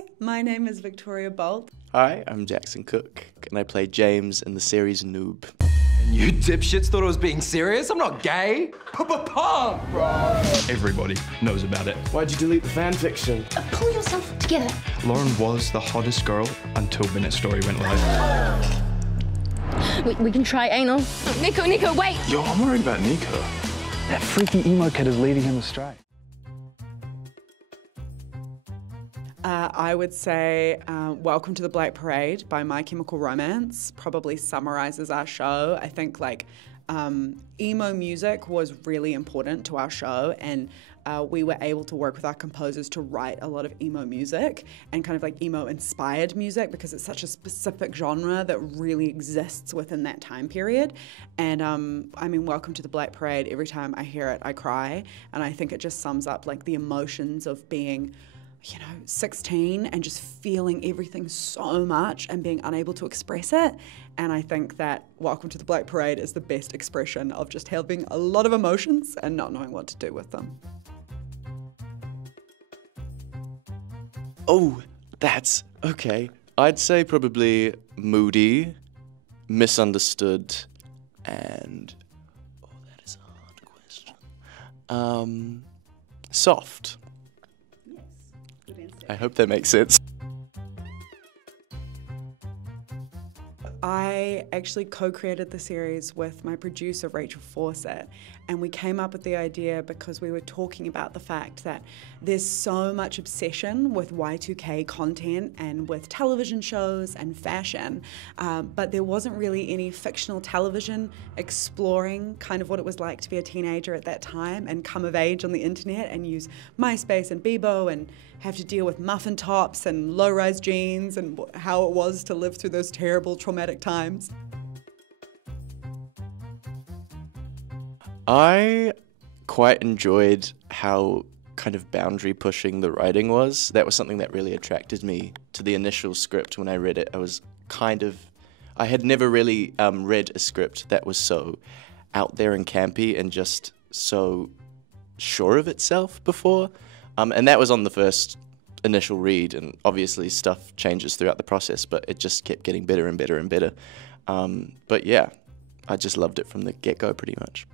Hi, my name is Victoria Boult. Hi, I'm Jaxson Cook, and I play James in the series Noob. And you dipshits thought I was being serious? I'm not gay. Pump, bro. Everybody knows about it. Why'd you delete the fan fiction? Pull yourself together. Lauren was the hottest girl until Minute Story went live. We can try anal. Nico, wait! Yo, I'm worried about Nico. That freaky emo kid is leading him astray. I would say Welcome to the Black Parade by My Chemical Romance probably summarizes our show. I think emo music was really important to our show, and we were able to work with our composers to write a lot of emo music and kind of like emo inspired music because it's such a specific genre that really exists within that time period. And I mean, Welcome to the Black Parade, every time I hear it, I cry. And I think it just sums up like the emotions of being 16 and just feeling everything so much and being unable to express it. And I think that Welcome to the Black Parade is the best expression of just having a lot of emotions and not knowing what to do with them. Oh, that's okay. I'd say probably moody, misunderstood, and that is a hard question. Soft. I hope that makes sense. I actually co-created the series with my producer, Rachel Fawcett, and we came up with the idea because we were talking about the fact that there's so much obsession with Y2K content and with television shows and fashion, but there wasn't really any fictional television exploring kind of what it was like to be a teenager at that time and come of age on the internet and use MySpace and Bebo and have to deal with muffin tops and low-rise jeans and how it was to live through those terrible, traumatic times. I quite enjoyed how kind of boundary pushing the writing was. That was something that really attracted me to the initial script when I read it. I had never really read a script that was so out there and campy and just so sure of itself before. And that was on the first initial read, and obviously stuff changes throughout the process, but it just kept getting better and better and better. But yeah, I just loved it from the get-go pretty much.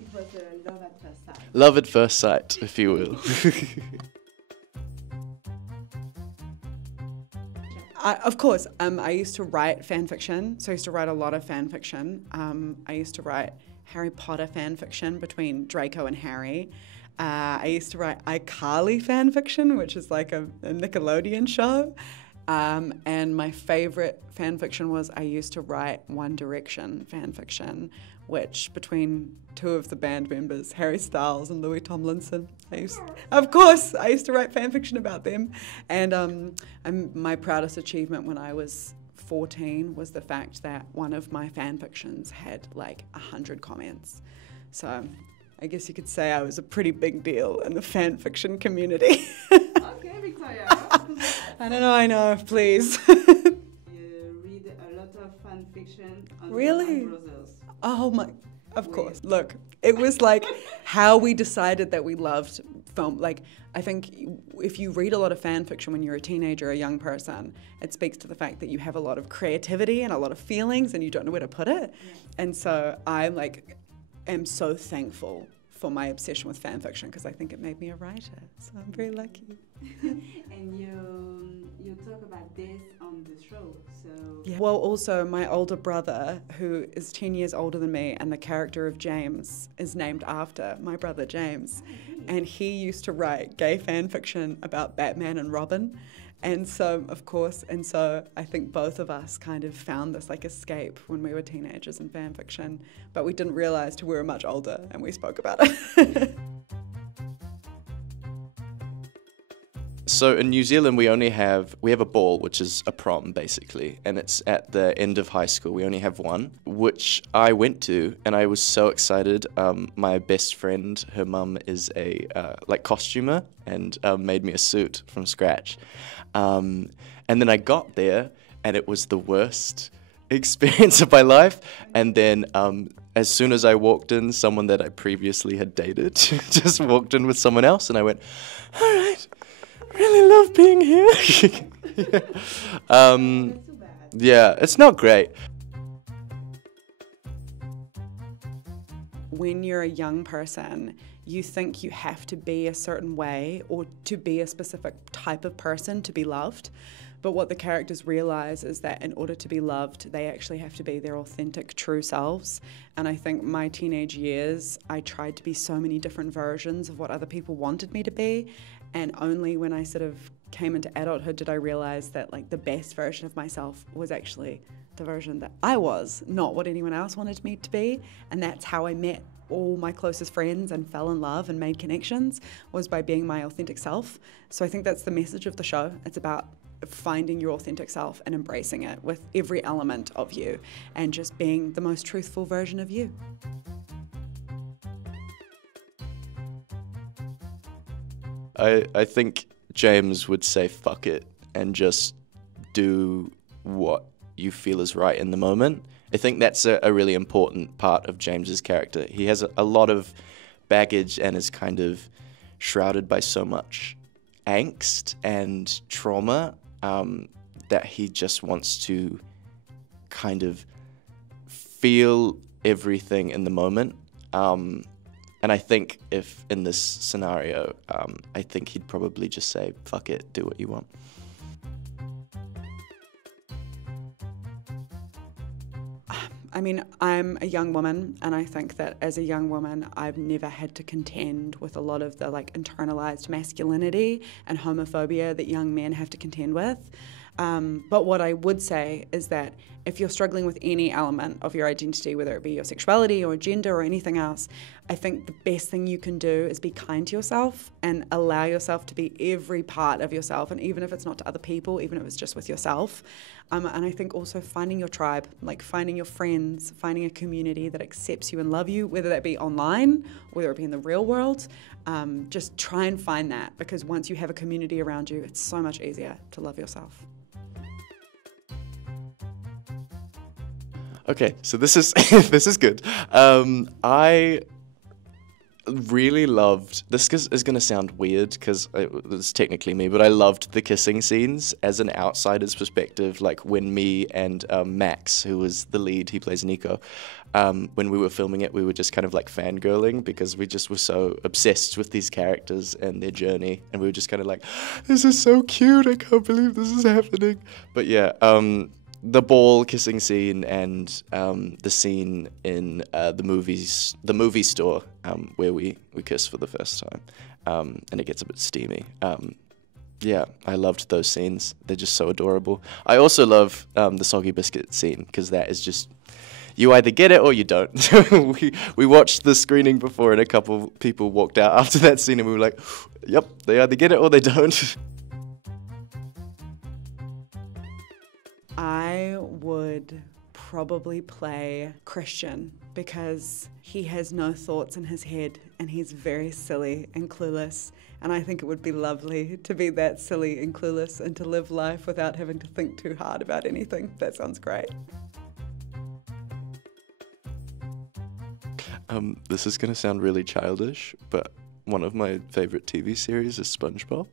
It was a love at first sight. Love at first sight, if you will. Of course, I used to write fan fiction, so I used to write a lot of fan fiction. I used to write Harry Potter fan fiction between Draco and Harry. I used to write iCarly fan fiction, which is like a Nickelodeon show. And my favorite fan fiction was I used to write One Direction fan fiction, which between two of the band members, Harry Styles and Louis Tomlinson. I used to write fan fiction about them. And my proudest achievement when I was 14 was the fact that one of my fan fictions had like 100 comments. So I guess you could say I was a pretty big deal in the fan fiction community. Okay, Victoria. I know, please. You read a lot of fan fiction on Really? Brothers. Oh my, of course. Look, it was like how we decided that we loved film. Like, I think if you read a lot of fan fiction when you're a teenager, a young person, it speaks to the fact that you have a lot of creativity and a lot of feelings and you don't know where to put it. Yeah. And so I'm so thankful for my obsession with fan fiction because I think it made me a writer. So I'm very lucky. And you talk about this on the show, so... Yeah. Well, also my older brother, who is 10 years older than me, and the character of James is named after my brother James. And he used to write gay fan fiction about Batman and Robin. And so, of course, I think both of us kind of found this like escape when we were teenagers in fan fiction, but we didn't realize till we were much older and we spoke about it. So in New Zealand, we have a ball, which is a prom basically, and it's at the end of high school. We only have one, which I went to, and I was so excited. My best friend, her mum is a costumer, and made me a suit from scratch. And then I got there, and it was the worst experience of my life. And then as soon as I walked in, someone that I previously had dated just walked in with someone else, and I went, all right. really love being here. Yeah. Yeah, it's not great. When you're a young person, you think you have to be a certain way or to be a specific type of person to be loved. But what the characters realize is that in order to be loved, they actually have to be their authentic, true selves. And I think my teenage years, I tried to be so many different versions of what other people wanted me to be. And only when I sort of came into adulthood did I realize that like the best version of myself was actually the version that I was, not what anyone else wanted me to be. And that's how I met all my closest friends and fell in love and made connections, was by being my authentic self. So I think that's the message of the show. It's about finding your authentic self and embracing it with every element of you and just being the most truthful version of you. I think James would say fuck it and just do what you feel is right in the moment. I think that's a really important part of James's character. He has a lot of baggage and is kind of shrouded by so much angst and trauma that he just wants to kind of feel everything in the moment. And I think if in this scenario, I think he'd probably just say, fuck it, do what you want. I mean, I'm a young woman, and I think that as a young woman, I've never had to contend with a lot of the like internalized masculinity and homophobia that young men have to contend with. But what I would say is that if you're struggling with any element of your identity, whether it be your sexuality or gender or anything else, I think the best thing you can do is be kind to yourself and allow yourself to be every part of yourself. And even if it's not to other people, even if it's just with yourself. And I think also finding your tribe, like finding your friends, finding a community that accepts you and love you, whether that be online, whether it be in the real world, just try and find that, because once you have a community around you, it's so much easier to love yourself. Okay, so this is this is good. I really loved this. Is going to sound weird because it's technically me, but I loved the kissing scenes as an outsider's perspective. Like when me and Max, who was the lead, he plays Nico. When we were filming it, we were just kind of like fangirling because we just were so obsessed with these characters and their journey, and we were just kind of like, "This is so cute! I can't believe this is happening." But yeah. The ball kissing scene and the scene in the movie store where we kiss for the first time, and it gets a bit steamy. Yeah, I loved those scenes. They're just so adorable. I also love the soggy biscuit scene because that is just, you either get it or you don't. we watched the screening before and a couple people walked out after that scene and we were like, yep, they either get it or they don't. I would probably play Christian because he has no thoughts in his head and he's very silly and clueless, and I think it would be lovely to be that silly and clueless and to live life without having to think too hard about anything. That sounds great. This is going to sound really childish, but one of my favorite TV series is SpongeBob.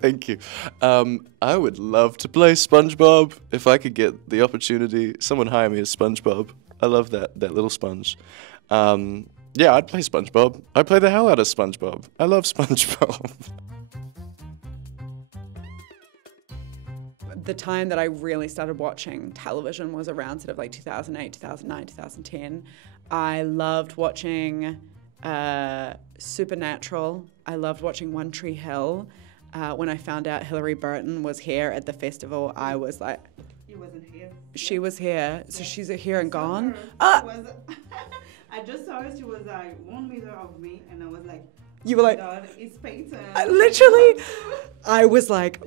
Thank you. I would love to play SpongeBob if I could get the opportunity. Someone hire me as SpongeBob. I love that little sponge. Yeah, I'd play SpongeBob. I'd play the hell out of SpongeBob. I love SpongeBob. The time that I really started watching television was around sort of like 2008, 2009, 2010. I loved watching Supernatural. I loved watching One Tree Hill. When I found out Hilary Burton was here at the festival, I was like... She wasn't here. She was here. So she's here and gone? I just saw her. She was like 1 meter of me, and I was like... You were like... God, it's Peyton. Literally, I was like,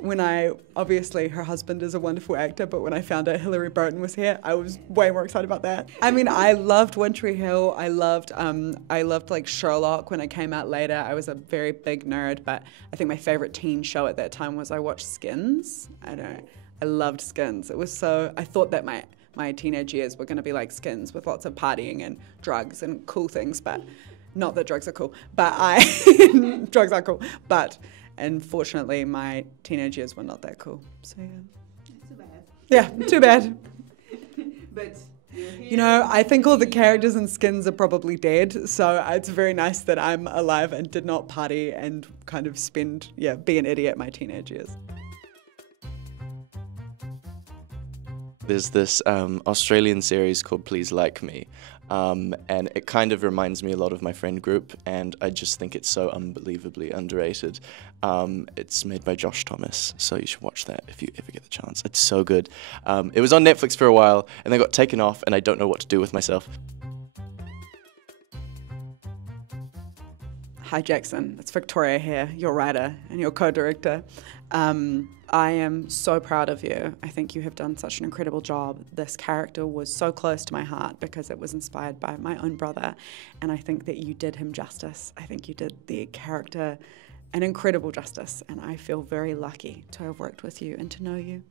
obviously her husband is a wonderful actor, but when I found out Hilary Burton was here, I was way more excited about that. I mean, I loved One Tree Hill. I loved like Sherlock when it came out later. I was a very big nerd, but I think my favorite teen show at that time was I watched Skins. I loved Skins. It was so, I thought that my teenage years were going to be like Skins with lots of partying and drugs and cool things, but Not that drugs are cool, but drugs are cool. But unfortunately, my teenage years were not that cool. So yeah. Too bad. Yeah, too bad. But you're here. You know, I think all the characters and skins are probably dead, so it's very nice that I'm alive and did not party and kind of be an idiot my teenage years. There's this Australian series called Please Like Me, and it kind of reminds me a lot of my friend group, and I just think it's so unbelievably underrated. It's made by Josh Thomas, so you should watch that if you ever get the chance. It's so good. It was on Netflix for a while, and then got taken off, and I don't know what to do with myself. Hi Jaxson, it's Victoria here, your writer and your co-director. I am so proud of you. I think you have done such an incredible job. This character was so close to my heart because it was inspired by my own brother, and I think that you did him justice. I think you did the character an incredible justice, and I feel very lucky to have worked with you and to know you.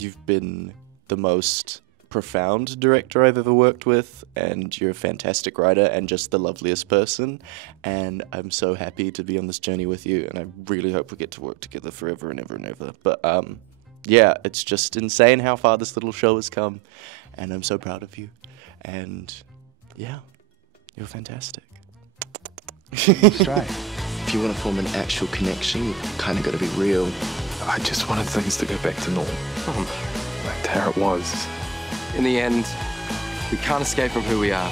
You've been the most profound director I've ever worked with, and you're a fantastic writer and just the loveliest person, and I'm so happy to be on this journey with you, and I really hope we get to work together forever and ever and ever. But yeah, it's just insane how far this little show has come, and I'm so proud of you, and yeah, you're fantastic. That's right. If you want to form an actual connection, you've kind of got to be real. I just wanted things to go back to normal. Back to how it was. In the end, we can't escape from who we are.